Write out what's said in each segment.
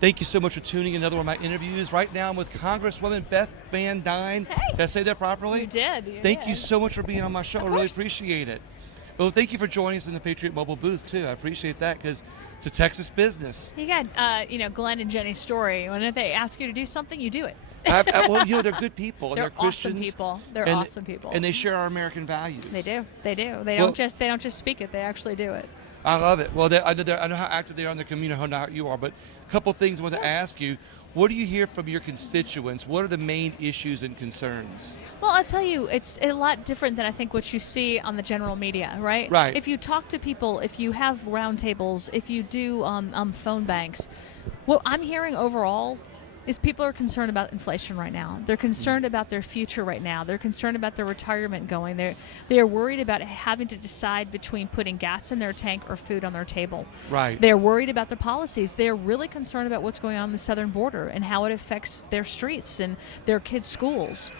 Thank you so much for tuning in. Another one of my interviews. Right now I'm with Congresswoman Beth Van Duyne. Hey. Did I say that properly? You did. Thank you so much for being on my show. Of I really course. appreciate it. Well, thank you for joining us in the Patriot Mobile booth, too. I appreciate that because it's a Texas business. You got, Glenn and Jenny's story. When they ask you to do something, you do it. Well, they're good people. They're and they're Christians. awesome people. They're and, awesome people. And they share our American values. They do. They Well- don't just speak it. They actually do it. I love it. Well, I know how active they are in the community, how not you are, but a couple things I want to ask you. What do you hear from your constituents? What are the main issues and concerns? Well, I'll tell you, it's a lot different than I think what you see on the general media, right? Right. If you talk to people, if you have roundtables, if you do phone banks, what I'm hearing overall is people are concerned about inflation right now. They're concerned about their future right now. They're concerned about their retirement going. They're worried about having to decide between putting gas in their tank or food on their table. Right. They're worried about their policies. They're really concerned about what's going on in the southern border and how it affects their streets and their kids' schools.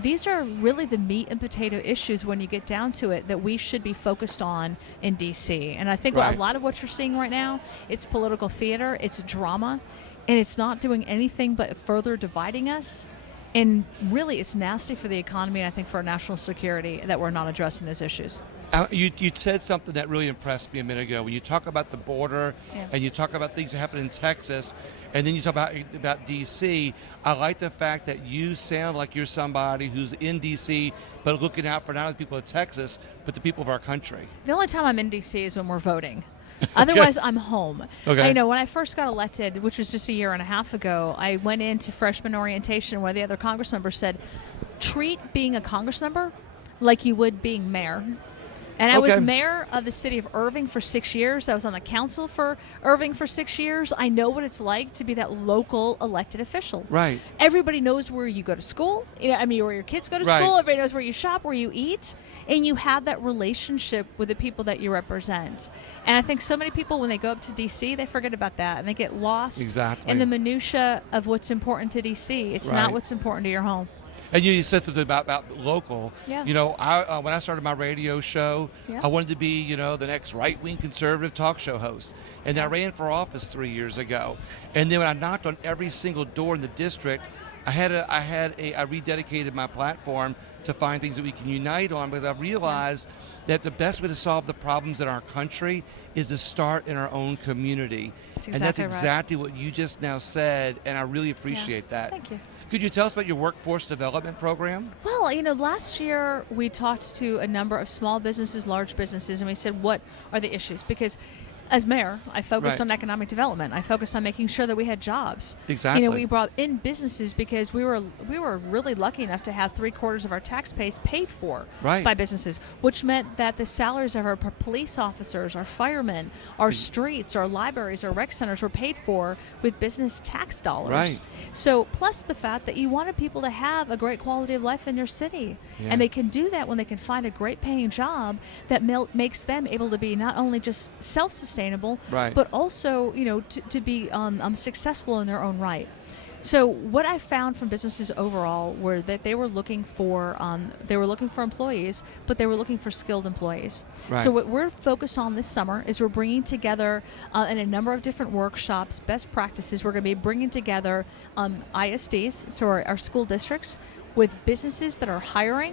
These are really the meat and potato issues when you get down to it that we should be focused on in D.C. And I think Right. a lot of what you're seeing right now, it's political theater, it's drama, and it's not doing anything but further dividing us. And really, it's nasty for the economy and I think for our national security that we're not addressing those issues. You said something that really impressed me a minute ago. When you talk about the border and you talk about things that happen in Texas, and then you talk about D.C., I like the fact that you sound like you're somebody who's in D.C., but looking out for not only the people of Texas, but the people of our country. The only time I'm in D.C. is when we're voting. Otherwise, I'm home. Okay. When I first got elected, which was just a year and a half ago, I went into freshman orientation. One of the other Congress members said, treat being a Congress member like you would being mayor. And I was mayor of the city of Irving for 6 years. I was on the council for Irving for 6 years. I know what it's like to be that local elected official. Right. Everybody knows where you go to school. Where your kids go to Right. school. Everybody knows where you shop, where you eat. And you have that relationship with the people that you represent. And I think so many people, when they go up to D.C., they forget about that. And they get lost in the minutia of what's important to D.C. It's not what's important to your home. And you said something about local. Yeah. When I started my radio show, I wanted to be, the next right-wing conservative talk show host. And then I ran for office 3 years ago. And then when I knocked on every single door in the district, I rededicated my platform to find things that we can unite on, because I realized that the best way to solve the problems in our country is to start in our own community. That's And that's exactly right. exactly what you just now said, and I really appreciate that. Thank you. Could you tell us about your workforce development program? Well, last year we talked to a number of small businesses, large businesses, and we said, what are the issues? Because as mayor, I focused on economic development. I focused on making sure that we had jobs. Exactly. We brought in businesses because we were really lucky enough to have 3/4 of our tax base paid for by businesses, which meant that the salaries of our police officers, our firemen, our streets, our libraries, our rec centers were paid for with business tax dollars. Right. So plus the fact that you wanted people to have a great quality of life in your city. And they can do that when they can find a great paying job that makes them able to be not only just self-sustainable, but also, to be successful in their own right. So what I found from businesses overall were that they were looking for employees, but they were looking for skilled employees. Right. So what we're focused on this summer is we're bringing together in a number of different workshops, best practices. We're going to be bringing together ISDs, so our school districts, with businesses that are hiring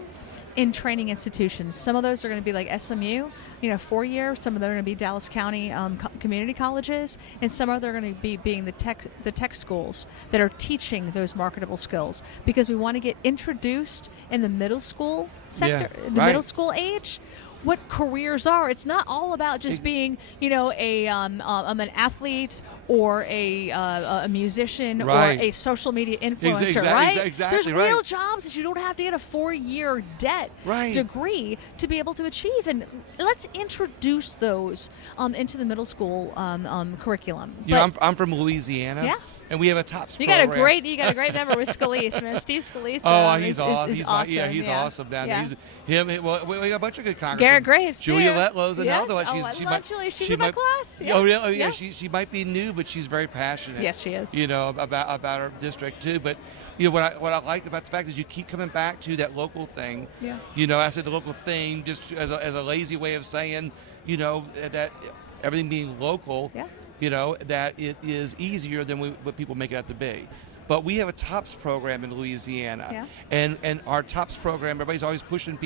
in training institutions. Some of those are going to be like SMU, 4 years. Some of them are going to be Dallas County community colleges, and some of them are going to be being the tech schools that are teaching those marketable skills, because we want to get introduced in the middle school sector, middle school age, what careers are. It's not all about just being, an athlete or a musician or a social media influencer, right? Exactly. There's real jobs that you don't have to get a 4-year debt degree to be able to achieve, and let's introduce those into the middle school curriculum. I'm from Louisiana. Yeah. And we have a TOPS you program. You got a great member with Scalise, man. Steve Scalise. He's awesome. Is awesome. He's awesome down there. Well, we got a bunch of good congressmen. Garrett Graves, Julia too. Letlow's another one. I love Julia. She's in my class. Oh, really? Yeah. She might be new, but she's very passionate. Yes, she is. About her district too. But what I liked about the fact is you keep coming back to that local thing. Yeah. I said the local thing just as a lazy way of saying, that everything being local. Yeah. that it is easier than what people make it out to be. But we have a TOPS program in Louisiana, and our TOPS program, everybody's always pushing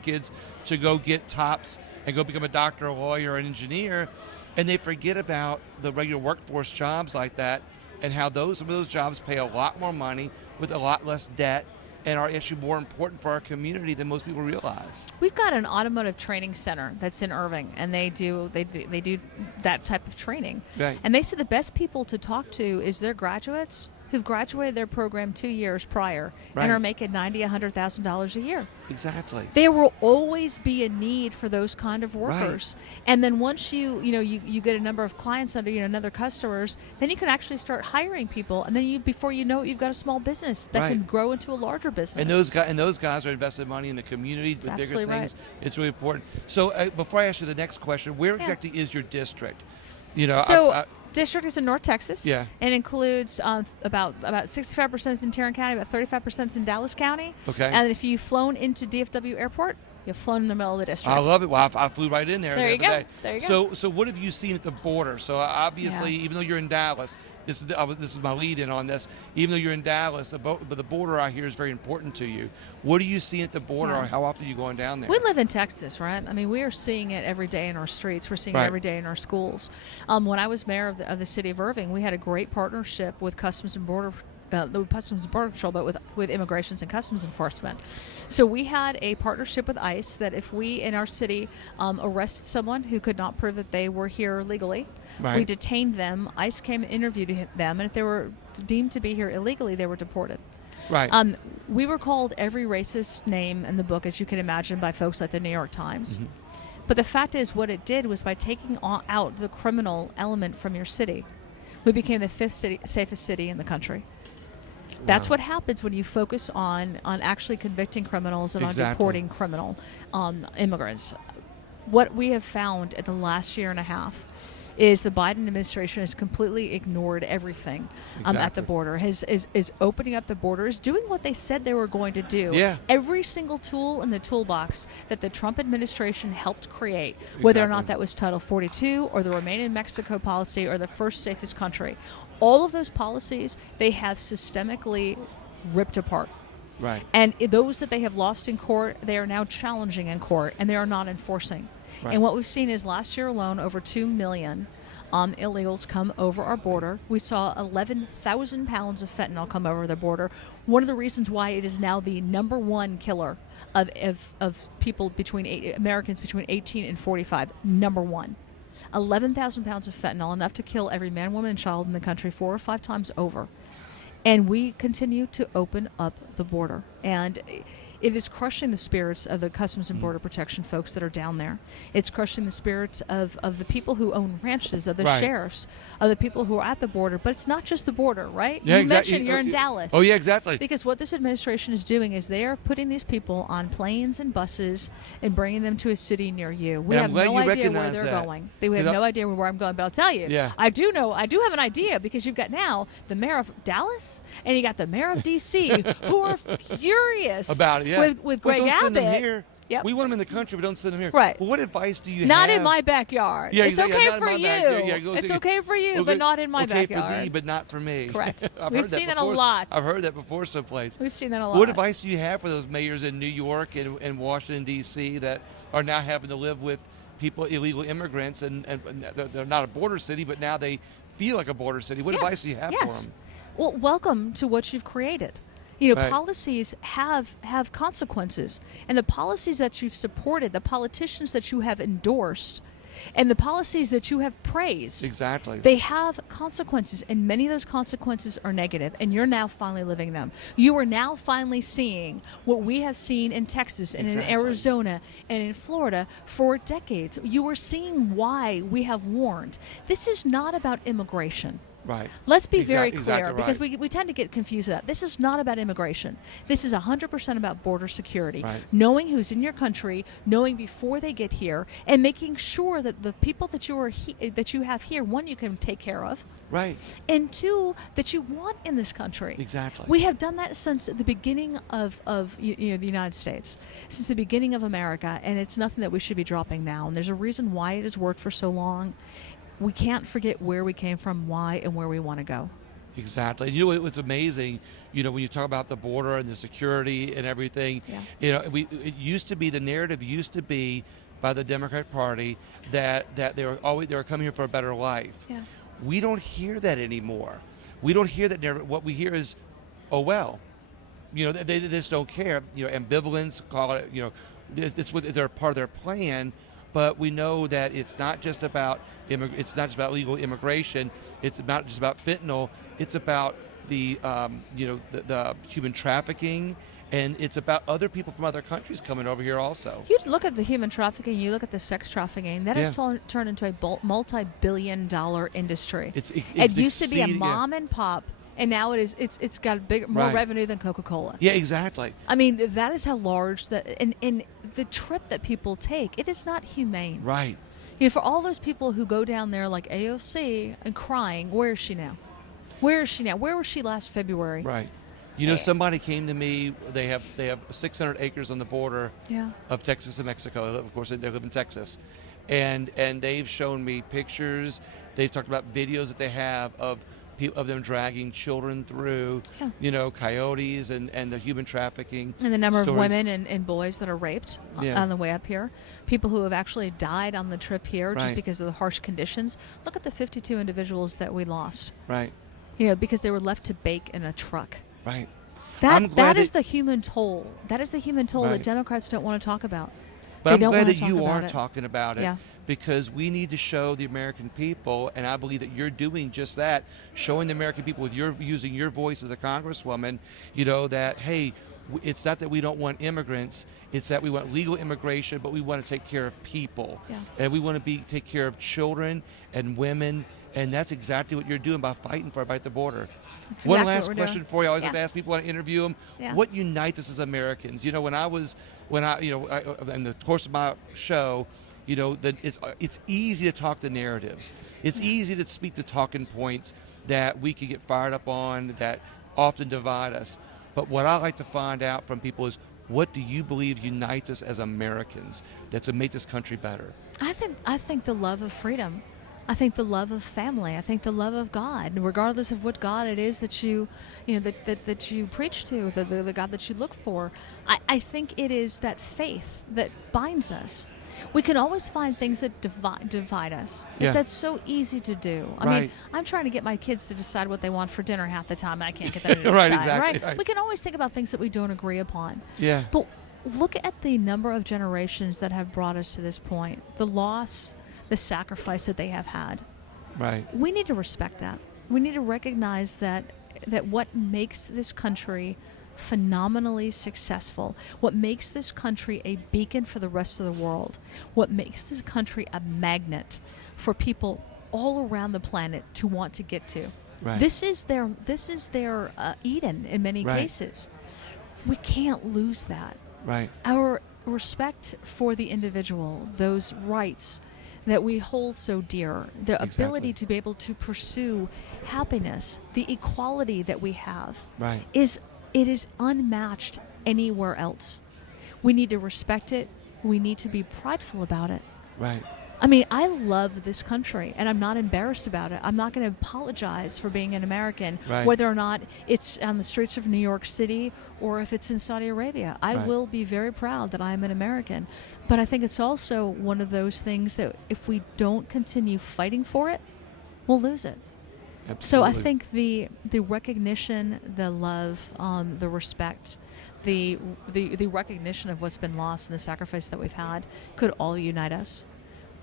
kids to go get TOPS and go become a doctor, a lawyer, an engineer, and they forget about the regular workforce jobs like that, and how some of those jobs pay a lot more money with a lot less debt, and are actually more important for our community than most people realize. We've got an automotive training center that's in Irving, and they do that type of training. Right. And they said the best people to talk to is their graduates who've graduated their program 2 years prior and are making $90,000, $100,000 a year. Exactly. There will always be a need for those kind of workers. Right. And then once you get a number of clients under you, another customers, then you can actually start hiring people, and then before you know it, you've got a small business that can grow into a larger business. And those guys are investing money in the community with bigger things. Right. It's really important. So before I ask you the next question, where exactly is your district? District is in North Texas. Yeah. And includes about 65% is in Tarrant County, about 35% is in Dallas County. Okay. And if you've flown into DFW Airport, you've flown in the middle of the district. I love it. Well, I flew right in there. There you the go. other day. There you go. So what have you seen at the border? So obviously, even though you're in Dallas, this is my lead-in on this. Even though you're in Dallas, but the border out here is very important to you. What are you seeing at the border, or how often are you going down there? We live in Texas, right? I mean, we are seeing it every day in our streets. We're seeing it every day in our schools. When I was mayor of the city of Irving, we had a great partnership with Customs and Border Patrol, but with Immigrations and Customs Enforcement. So we had a partnership with ICE that if we in our city arrested someone who could not prove that they were here legally, we detained them. ICE came and interviewed them, and if they were deemed to be here illegally, they were deported. Right. We were called every racist name in the book, as you can imagine, by folks like the New York Times. Mm-hmm. But the fact is, what it did was by taking out the criminal element from your city, we became the fifth safest city in the country. That's what happens when you focus on actually convicting criminals and on deporting criminal immigrants. What we have found in the last year and a half is the Biden administration has completely ignored everything at the border, is opening up the borders, doing what they said they were going to do. Yeah. Every single tool in the toolbox that the Trump administration helped create, whether or not that was Title 42 or the Remain in Mexico policy or the first safest country, all of those policies they have systemically ripped apart. Right. And those that they have lost in court, they are now challenging in court, and they are not enforcing. Right. And what we've seen is last year alone, over 2 million illegals come over our border. We saw 11,000 pounds of fentanyl come over the border. One of the reasons why it is now the number one killer of people Americans between 18 and 45, number one. 11,000 pounds of fentanyl, enough to kill every man, woman, and child in the country 4 or 5 times over. And we continue to open up the border. And it is crushing the spirits of the Customs and Border Protection folks that are down there. It's crushing the spirits of the people who own ranches, of the sheriffs, of the people who are at the border. But it's not just the border, right? Yeah, you mentioned you're in Dallas. Oh, yeah, exactly. Because what this administration is doing is they are putting these people on planes and buses and bringing them to a city near you. We have no idea where they're going. We have no idea where I'm going. But I'll tell you, I do have an idea, because you've got now the mayor of Dallas and you got the mayor of D.C. who are furious about it. With Greg Abbott. Send them here. Yep. We want them in the country, but don't send them here. Right. Well, what advice do you have? Not in my backyard. Yeah, it's okay for you. It's okay for you, but not in my backyard. Okay for thee, but not for me. Correct. We've seen that a lot. I've heard that before someplace. We've seen that a lot. What advice do you have for those mayors in New York and Washington, D.C. that are now having to live with illegal immigrants, and they're not a border city, but now they feel like a border city? What advice do you have for them? Well, welcome to what you've created. Policies have consequences, and the policies that you've supported, the politicians that you have endorsed, and the policies that you have praised, they have consequences, and many of those consequences are negative, and you're now finally living them. You are now finally seeing what we have seen in Texas and in Arizona and in Florida for decades. You are seeing why we have warned. This is not about immigration. Right. Let's be very clear, because we tend to get confused with that. This is not about immigration. This is 100% about border security. Right. Knowing who's in your country, knowing before they get here, and making sure that the people that you have here, one, you can take care of. Right. And two, that you want in this country. Exactly. We have done that since the beginning of the United States, since the beginning of America, and it's nothing that we should be dropping now. And there's a reason why it has worked for so long. we can't forget where we came from, why, and where we want to go. Exactly. You know, what's amazing, you know, when you talk about the border and the security and everything, you know, it used to be, the narrative used to be by the Democrat Party that they were coming here for a better life. Yeah. We don't hear that anymore. We don't hear that narrative. What we hear is, oh, well, you know, they just don't care. You know, ambivalence, call it, you know, it's what they're part of their plan. But we know that it's not just about legal immigration. It's not just about fentanyl. It's about the human trafficking, and it's about other people from other countries coming over here also. You look at the human trafficking, you look at the sex trafficking. That has turned into a multi-billion-dollar industry. It used to be a mom and pop. And now it's got more revenue than Coca-Cola. Yeah, exactly. I mean, that is how large and the trip that people take, it is not humane. Right. You know, for all those people who go down there like AOC and crying, where is she now? Where is she now? Where was she last February? Right. You know, somebody came to me. They have 600 acres on the border of Texas and Mexico. Of course, they live in Texas, and they've shown me pictures. They've talked about videos that they have of them dragging children through, you know, coyotes and the human trafficking. And the number of women and boys that are raped on the way up here. People who have actually died on the trip here just because of the harsh conditions. Look at the 52 individuals that we lost. Right. You know, because they were left to bake in a truck. Right. That is the human toll. That is the human toll that Democrats don't want to talk about. But I'm glad that you are talking about it. Yeah. Because we need to show the American people, and I believe that you're doing just that, showing the American people with using your voice as a congresswoman, you know, that, hey, it's not that we don't want immigrants, it's that we want legal immigration, but we want to take care of people. Yeah. And we want to take care of children and women, and that's exactly what you're doing by fighting for about the border. That's One exactly last question for you. I always have to ask people when I interview them, what unites us as Americans? You know, in the course of my show, you know, that it's easy to talk the narratives. It's easy to speak the talking points that we can get fired up on that often divide us. But what I like to find out from people is, what do you believe unites us as Americans that's to make this country better? I think the love of freedom. I think the love of family. I think the love of God, regardless of what God it is that you preach to, the God that you look for. I think it is that faith that binds us. We can always find things that divide us. Yeah. That's so easy to do. I mean, I'm trying to get my kids to decide what they want for dinner half the time, and I can't get them to decide. Exactly. We can always think about things that we don't agree upon. Yeah. But look at the number of generations that have brought us to this point. The loss, the sacrifice that they have had. Right. We need to respect that. We need to recognize that what makes this country phenomenally successful, what makes this country a beacon for the rest of the world, what makes this country a magnet for people all around the planet to want to get to. Right. This is their Eden in many cases. We can't lose that. Right. Our respect for the individual, those rights that we hold so dear, the ability to be able to pursue happiness, the equality that we have, it is unmatched anywhere else. We need to respect it. We need to be prideful about it. Right. I mean, I love this country, and I'm not embarrassed about it. I'm not going to apologize for being an American, whether or not it's on the streets of New York City or if it's in Saudi Arabia. I will be very proud that I'm an American. But I think it's also one of those things that if we don't continue fighting for it, we'll lose it. Absolutely. So I think the recognition, the love, the respect, the recognition of what's been lost and the sacrifice that we've had could all unite us.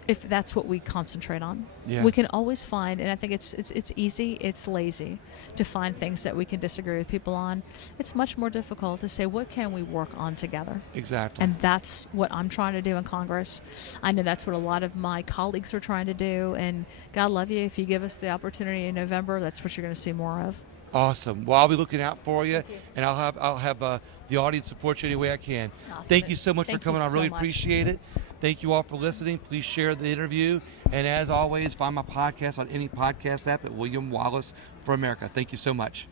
If that's what we concentrate on, we can always find, and I think it's easy, it's lazy to find things that we can disagree with people on. It's much more difficult to say, what can we work on together? Exactly. And that's what I'm trying to do in Congress. I know that's what a lot of my colleagues are trying to do, and God love you, if you give us the opportunity in November, that's what you're going to see more of. Awesome. Well, I'll be looking out for you, and I'll have the audience support you any way I can. Awesome. Thank you so much for coming. I really appreciate it. Thank you all for listening. Please share the interview. And as always, find my podcast on any podcast app at William Wallace for America. Thank you so much.